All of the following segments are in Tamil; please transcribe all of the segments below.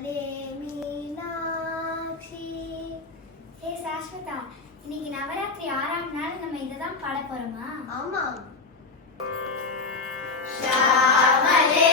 ஷியாமலே மீனாட்சி. ஹே சாஸ்வதா, இன்னைக்கு நவராத்திரி 6ஆம் நாள் நம்ம இதை தான் பாட போறோமா? ஆமா. ஷியாமலே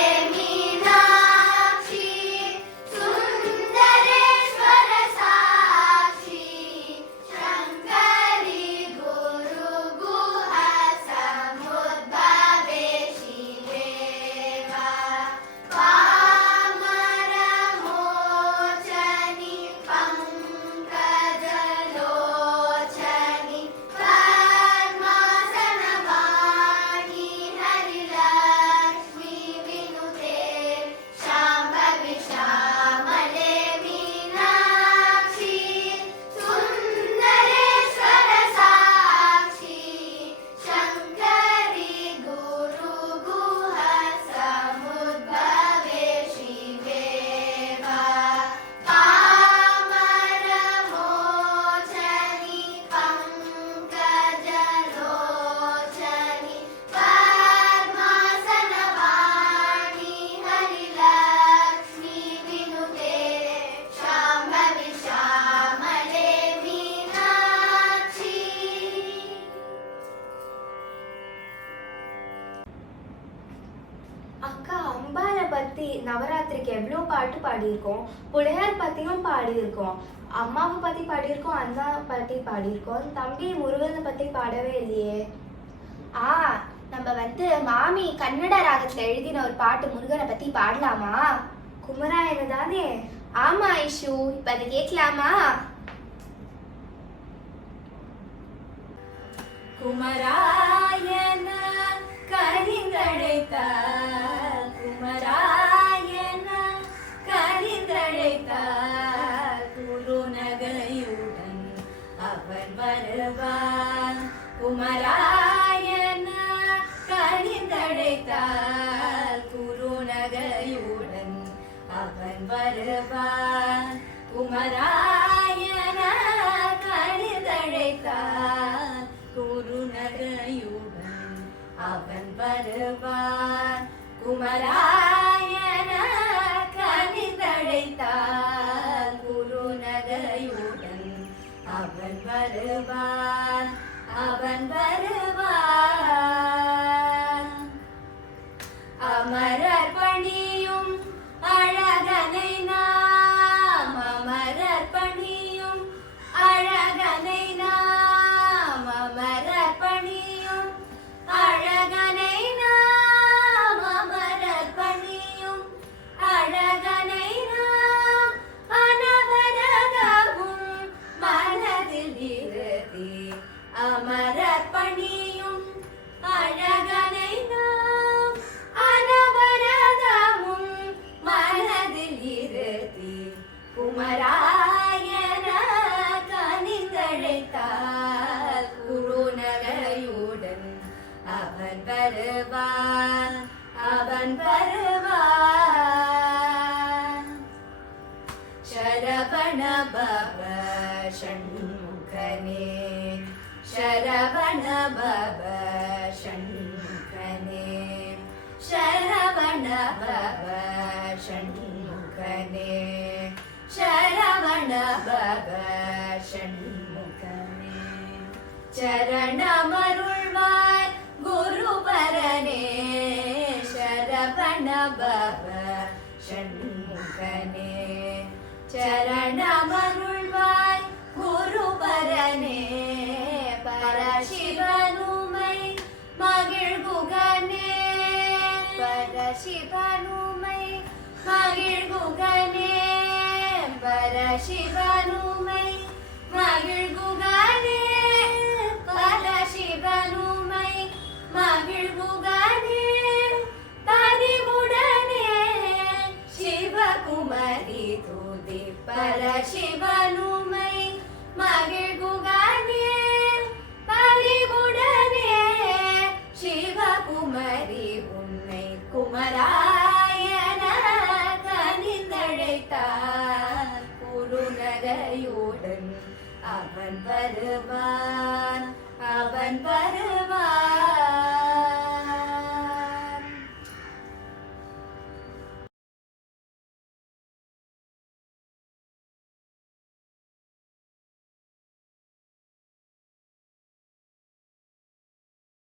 அக்கா, அம்பாளை பத்தி நவராத்திரிக்கு எவ்வளோ பாட்டு பாடியிருக்கோம். புலையார் பத்தியும் பாடியிருக்கோம், அம்மாவை பத்தி பாடியிருக்கோம், அண்ணா பத்தி பாடியிருக்கோம். தம்பி முருகனை பத்தி பாடவே இல்லையே. நம்ம மாமி கன்னட ராகத்துல எழுதின ஒரு பாட்டு முருகனை பத்தி பாடலாமா? குமராயன தானே? ஆமா ஐஷு, இப்ப அதை கேட்கலாமா? குமராயன கரிந்தழைத்தார், குமராயன கரிந்தழைத்தார், குருநகையுடன் அவன் வருவான். குமராயன கரிந்தழைத்தார், குருநகையுடன் அவன் வருவான். குமராயன கரிந்தழைத்தார், குருநகையுடன் அவன் வருவான். குமராயன கனிந்தழைத்தால் குருநகையுடன் அவன் வருவான், அவன் வருவான். அமரர் பணியும் அழகனை நாம், அமரர் பணியும் அழகனை நாம், அமரர் பணியும் அழகனை நாம், அமரர் பணியும் அழகனை நாம். அனவரதவும் மனதில் இருதி அமரர் பணியும் அழகனை நாம், அனவரதவும் மனதில் இருதி குமராயன கனிந்தழைத்தால் குருநகையுடன் அவன் வருவான், அவன் வருவான். சரவண பவ ஷண்முகனே, சரவண பவ ஷண்முகனே, சரவண பவ ஷண்முகனே, சரவண பவ ஷண்முகனே. சரணமருள்வாய் குருபரனே, சரவண பவ ஷண்முகனே, சரணமருள்வாய் குருபரனே. பரசிவனுமை மகிழ்குகனே, பரசிவனுமை மகிழ்குகனே, பரசிவனுமை மகிழ்குகனே, பரசிவனுமை மகிழ்குகனே. பரிவுடனே சிவகுமரி துதி பரசிவனுமை மகிழ்குகனே, பரிவுடனே சிவகுமரி உன்னை குமராயன கனிந்தழைத்தார், குருநகையுடன் அவன் வருவான், அவன் வருவான்.